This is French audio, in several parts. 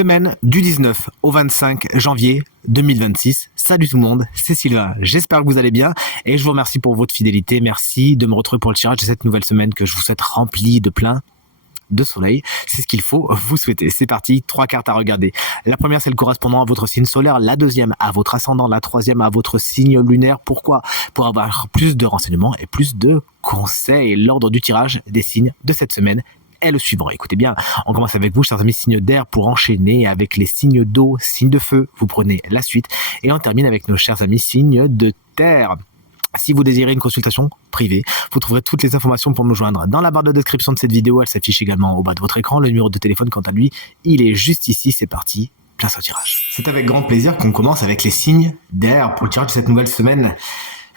Semaine du 19 au 25 janvier 2026. Salut tout le monde, c'est Sylvain. J'espère que vous allez bien et je vous remercie pour votre fidélité. Merci de me retrouver pour le tirage de cette nouvelle semaine que je vous souhaite remplie de plein de soleil. C'est ce qu'il faut vous souhaiter. C'est parti, 3 cartes à regarder. La première, c'est le correspondant à votre signe solaire. La deuxième, à votre ascendant. La troisième, à votre signe lunaire. Pourquoi ? Pour avoir plus de renseignements et plus de conseils. L'ordre du tirage des signes de cette semaine est le suivant. Écoutez bien, on commence avec vous, chers amis signes d'air, pour enchaîner avec les signes d'eau, signes de feu. Vous prenez la suite et on termine avec nos chers amis signes de terre. Si vous désirez une consultation privée, vous trouverez toutes les informations pour me joindre dans la barre de description de cette vidéo. Elle s'affiche également au bas de votre écran. Le numéro de téléphone, quant à lui, il est juste ici. C'est parti, place au tirage. C'est avec grand plaisir qu'on commence avec les signes d'air pour le tirage de cette nouvelle semaine.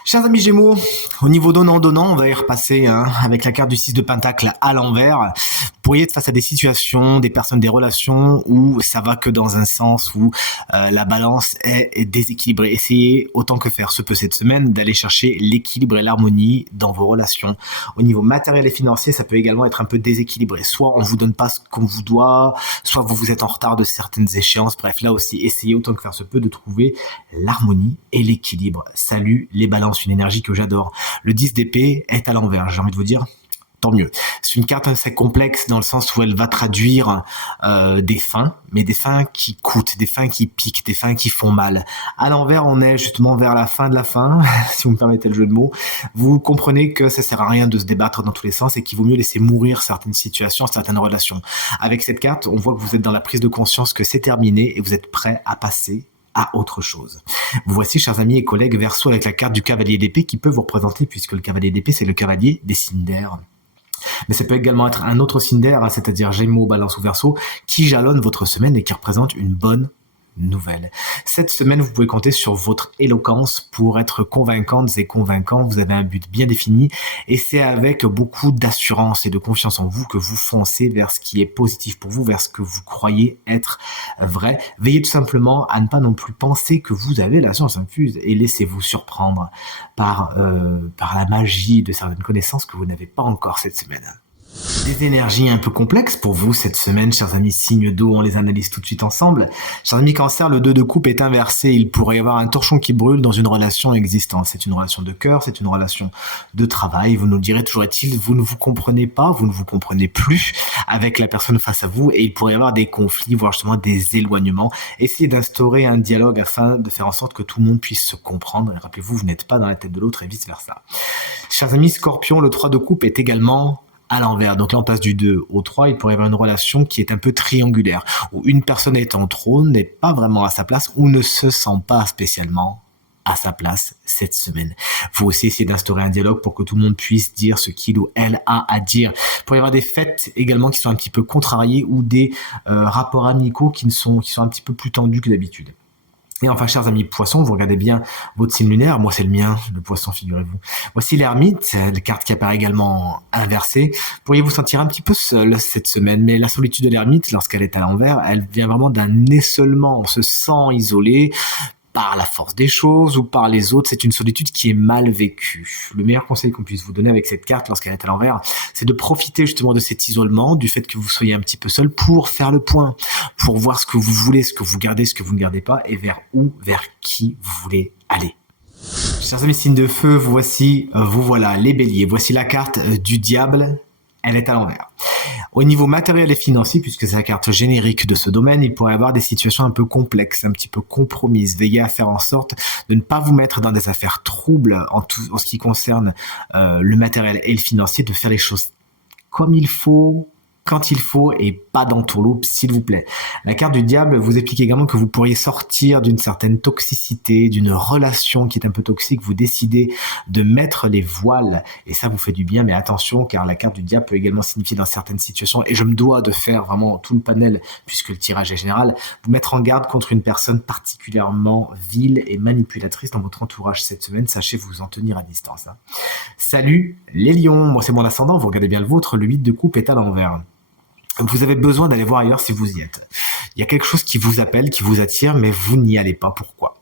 Chers amis Gémeaux, au niveau donnant, on va y repasser avec la carte du 6 de Pentacle à l'envers. Vous pourriez être face à des situations, des personnes, des relations où ça va que dans un sens, où la balance est déséquilibrée. Essayez autant que faire se peut cette semaine d'aller chercher l'équilibre et l'harmonie dans vos relations. Au niveau matériel et financier, ça peut également être un peu déséquilibré. Soit on vous donne pas ce qu'on vous doit, soit vous êtes en retard de certaines échéances. Bref, là aussi, essayez autant que faire se peut de trouver l'harmonie et l'équilibre. Salut les balances. Une énergie que j'adore. Le 10 d'épée est à l'envers, j'ai envie de vous dire, tant mieux. C'est une carte assez complexe dans le sens où elle va traduire des fins, mais des fins qui coûtent, des fins qui piquent, des fins qui font mal. À l'envers, on est justement vers la fin de la fin, si vous me permettez le jeu de mots. Vous comprenez que ça sert à rien de se débattre dans tous les sens et qu'il vaut mieux laisser mourir certaines situations, certaines relations. Avec cette carte, on voit que vous êtes dans la prise de conscience que c'est terminé et vous êtes prêt à passer à autre chose. Vous voici, chers amis et collègues, Verseau avec la carte du cavalier d'épée qui peut vous représenter, puisque le cavalier d'épée, c'est le cavalier des signes d'air. Mais ça peut également être un autre signe d'air, c'est-à-dire Gémeaux, Balance ou Verseau, qui jalonne votre semaine et qui représente une bonne nouvelle. Cette semaine, vous pouvez compter sur votre éloquence pour être convaincantes et convaincants. Vous avez un but bien défini et c'est avec beaucoup d'assurance et de confiance en vous que vous foncez vers ce qui est positif pour vous, vers ce que vous croyez être vrai. Veillez tout simplement à ne pas non plus penser que vous avez la science infuse et laissez-vous surprendre par la magie de certaines connaissances que vous n'avez pas encore cette semaine. Des énergies un peu complexes pour vous cette semaine, chers amis signes d'eau, on les analyse tout de suite ensemble. Chers amis Cancer, le 2 de coupe est inversé, il pourrait y avoir un torchon qui brûle dans une relation existante. C'est une relation de cœur, c'est une relation de travail. Vous nous direz toujours est-il, vous ne vous comprenez pas, vous ne vous comprenez plus avec la personne face à vous et il pourrait y avoir des conflits, voire justement des éloignements. Essayez d'instaurer un dialogue afin de faire en sorte que tout le monde puisse se comprendre. Et rappelez-vous, vous n'êtes pas dans la tête de l'autre et vice versa. Chers amis Scorpion, le 3 de coupe est également à l'envers. Donc là, on passe du 2 au 3. Il pourrait y avoir une relation qui est un peu triangulaire, où une personne est en trône, n'est pas vraiment à sa place, ou ne se sent pas spécialement à sa place cette semaine. Vous aussi essayez d'instaurer un dialogue pour que tout le monde puisse dire ce qu'il ou elle a à dire. Il pourrait y avoir des fêtes également qui sont un petit peu contrariées ou des rapports amicaux qui sont un petit peu plus tendus que d'habitude. Et enfin, chers amis poissons, vous regardez bien votre signe lunaire. Moi, c'est le mien, le poisson, figurez-vous. Voici l'ermite, la carte qui apparaît également inversée. Pourriez vous sentir un petit peu seul cette semaine, mais la solitude de l'ermite, lorsqu'elle est à l'envers, elle vient vraiment d'un isolement. On se sent isolé par la force des choses ou par les autres. C'est une solitude qui est mal vécue. Le meilleur conseil qu'on puisse vous donner avec cette carte lorsqu'elle est à l'envers, c'est de profiter justement de cet isolement, du fait que vous soyez un petit peu seul pour faire le point, pour voir ce que vous voulez, ce que vous gardez, ce que vous ne gardez pas et vers qui vous voulez aller. Chers amis signes de feu, vous voilà les béliers. Voici la carte du diable. Elle est à l'envers. Au niveau matériel et financier, puisque c'est la carte générique de ce domaine, il pourrait y avoir des situations un peu complexes, un petit peu compromises. Veillez à faire en sorte de ne pas vous mettre dans des affaires troubles en ce qui concerne le matériel et le financier, de faire les choses comme il faut, quand il faut et pas d'entourloupe, s'il vous plaît. La carte du diable vous explique également que vous pourriez sortir d'une certaine toxicité, d'une relation qui est un peu toxique. Vous décidez de mettre les voiles et ça vous fait du bien, mais attention car la carte du diable peut également signifier dans certaines situations, et je me dois de faire vraiment tout le panel puisque le tirage est général, vous mettre en garde contre une personne particulièrement vile et manipulatrice dans votre entourage cette semaine. Sachez vous en tenir à distance. Salut les lions, moi c'est mon ascendant, vous regardez bien le vôtre, le 8 de coupe est à l'envers. Vous avez besoin d'aller voir ailleurs si vous y êtes. Il y a quelque chose qui vous appelle, qui vous attire, mais vous n'y allez pas. Pourquoi ?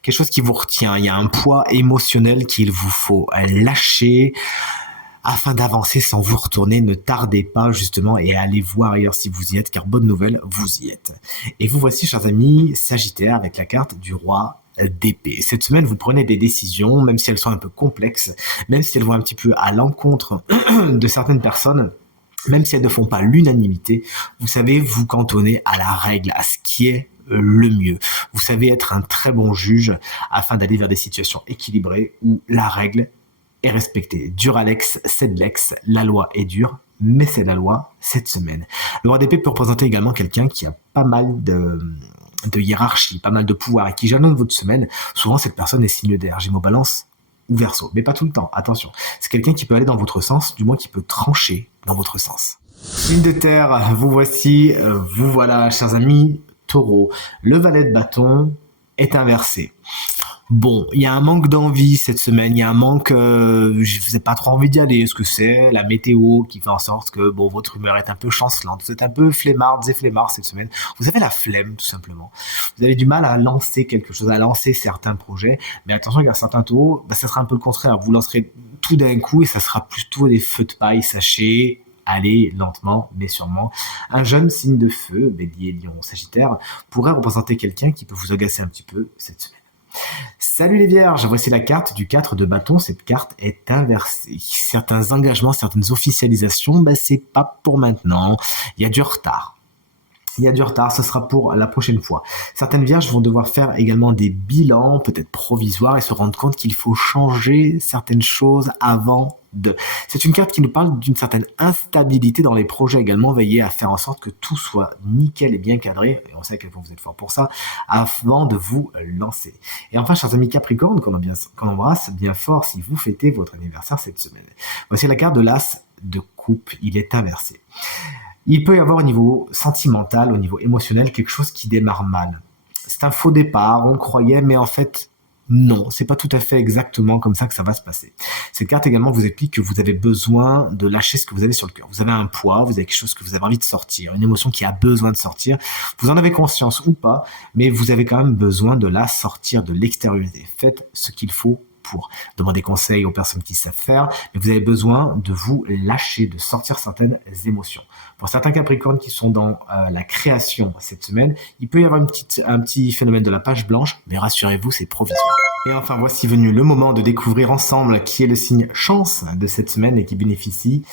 Quelque chose qui vous retient. Il y a un poids émotionnel qu'il vous faut lâcher. Afin d'avancer sans vous retourner, ne tardez pas justement et allez voir ailleurs si vous y êtes, car bonne nouvelle, vous y êtes. Et vous voici, chers amis, Sagittaire, avec la carte du roi d'épée. Cette semaine, vous prenez des décisions, même si elles sont un peu complexes, même si elles vont un petit peu à l'encontre de certaines personnes, même si elles ne font pas l'unanimité, vous savez vous cantonner à la règle, à ce qui est le mieux. Vous savez être un très bon juge afin d'aller vers des situations équilibrées où la règle est respectée. Dur Alex, c'est de l'ex, la loi est dure, mais c'est la loi cette semaine. Le roi d'épée peut représenter également quelqu'un qui a pas mal de hiérarchie, pas mal de pouvoir et qui jalonne votre semaine. Souvent, cette personne est signe d'air, Gémeaux, Balance ou Verseau, mais pas tout le temps, attention. C'est quelqu'un qui peut aller dans votre sens, du moins qui peut trancher dans votre sens. Signe de terre, vous voici, vous voilà, chers amis, Taureau. Le valet de bâton est inversé. Bon, il y a un manque d'envie cette semaine, il y a un manque, je n'ai pas trop envie d'y aller. Est-ce que c'est la météo qui fait en sorte que bon, votre humeur est un peu chancelante, vous êtes un peu flemmards et flemmards cette semaine, vous avez la flemme tout simplement. Vous avez du mal à lancer quelque chose, à lancer certains projets, mais attention, il y a certains taureaux, ça sera un peu le contraire, vous lancerez tout d'un coup et ça sera plutôt des feux de paille, sachez. Allez lentement mais sûrement. Un jeune signe de feu, Bélier, Lion, Sagittaire, pourrait représenter quelqu'un qui peut vous agacer un petit peu cette semaine. Salut les vierges, voici la carte du 4 de bâton. Cette carte est inversée. Certains engagements, certaines officialisations, c'est pas pour maintenant. Il y a du retard. Ce sera pour la prochaine fois. Certaines vierges vont devoir faire également des bilans, peut-être provisoires, et se rendre compte qu'il faut changer certaines choses avant de. C'est une carte qui nous parle d'une certaine instabilité dans les projets également. Veillez à faire en sorte que tout soit nickel et bien cadré, et on sait à quel point vous êtes fort pour ça, avant de vous lancer. Et enfin, chers amis Capricorne, qu'on embrasse bien fort si vous fêtez votre anniversaire cette semaine. Voici la carte de l'As de coupe, il est inversé. Il peut y avoir au niveau sentimental, au niveau émotionnel, quelque chose qui démarre mal. C'est un faux départ, on croyait, mais en fait, non, c'est pas tout à fait exactement comme ça que ça va se passer. Cette carte également vous explique que vous avez besoin de lâcher ce que vous avez sur le cœur. Vous avez un poids, vous avez quelque chose que vous avez envie de sortir, une émotion qui a besoin de sortir. Vous en avez conscience ou pas, mais vous avez quand même besoin de la sortir, de l'extérioriser. Faites ce qu'il faut pour demander conseil aux personnes qui savent faire, mais vous avez besoin de vous lâcher, de sortir certaines émotions. Pour certains Capricornes qui sont dans la création cette semaine, il peut y avoir un petit phénomène de la page blanche, mais rassurez-vous, c'est provisoire. Et enfin, voici venu le moment de découvrir ensemble qui est le signe chance de cette semaine et qui bénéficie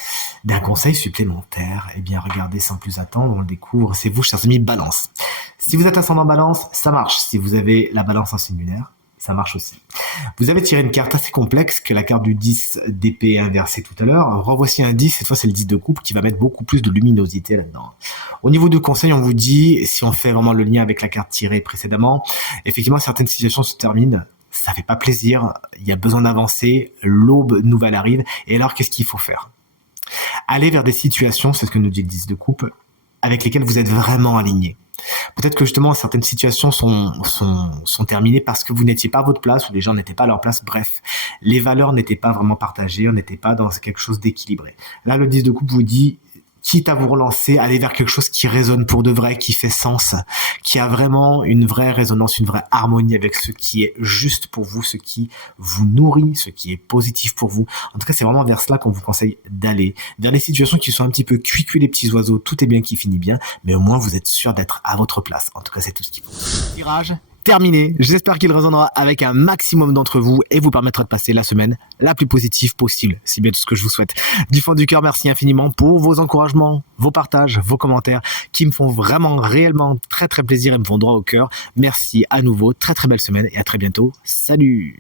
d'un conseil supplémentaire. Eh bien, regardez sans plus attendre, on le découvre, c'est vous, chers amis, Balance. Si vous êtes ascendant Balance, ça marche. Si vous avez la Balance en signe lunaire, ça marche aussi. Vous avez tiré une carte assez complexe que la carte du 10 d'épée inversée tout à l'heure. Revoici un 10, cette fois c'est le 10 de coupe qui va mettre beaucoup plus de luminosité là-dedans. Au niveau du conseil, on vous dit, si on fait vraiment le lien avec la carte tirée précédemment, effectivement certaines situations se terminent, ça fait pas plaisir, il y a besoin d'avancer, l'aube nouvelle arrive, et alors qu'est-ce qu'il faut faire ? Aller vers des situations, c'est ce que nous dit le 10 de coupe, avec lesquelles vous êtes vraiment aligné. Peut-être que justement certaines situations sont terminées parce que vous n'étiez pas à votre place ou les gens n'étaient pas à leur place. Bref, les valeurs n'étaient pas vraiment partagées, on n'était pas dans quelque chose d'équilibré. Là, le 10 de coupe vous dit, quitte à vous relancer, allez vers quelque chose qui résonne pour de vrai, qui fait sens, qui a vraiment une vraie résonance, une vraie harmonie avec ce qui est juste pour vous, ce qui vous nourrit, ce qui est positif pour vous. En tout cas, c'est vraiment vers cela qu'on vous conseille d'aller, vers les situations qui sont un petit peu cuit les petits oiseaux, tout est bien qui finit bien, mais au moins vous êtes sûr d'être à votre place. En tout cas, c'est tout ce qu'il faut. Tirage terminé. J'espère qu'il résonnera avec un maximum d'entre vous et vous permettra de passer la semaine la plus positive possible. C'est bien tout ce que je vous souhaite. Du fond du cœur, merci infiniment pour vos encouragements, vos partages, vos commentaires qui me font vraiment, réellement très très plaisir et me font droit au cœur. Merci à nouveau. Très très belle semaine et à très bientôt. Salut!